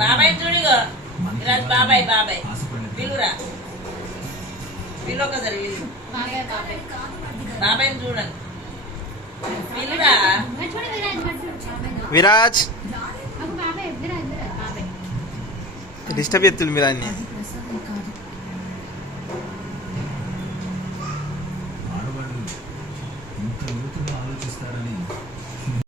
బాబాయ్ చూడిగో బాబాయ్ బాబాయ్ పిలురా పిలు ఒకసారి బాబాయ్ చూడండి పిలురా విరాజ్ డిస్టర్బ్ చేస్తుంది మీరు అన్ని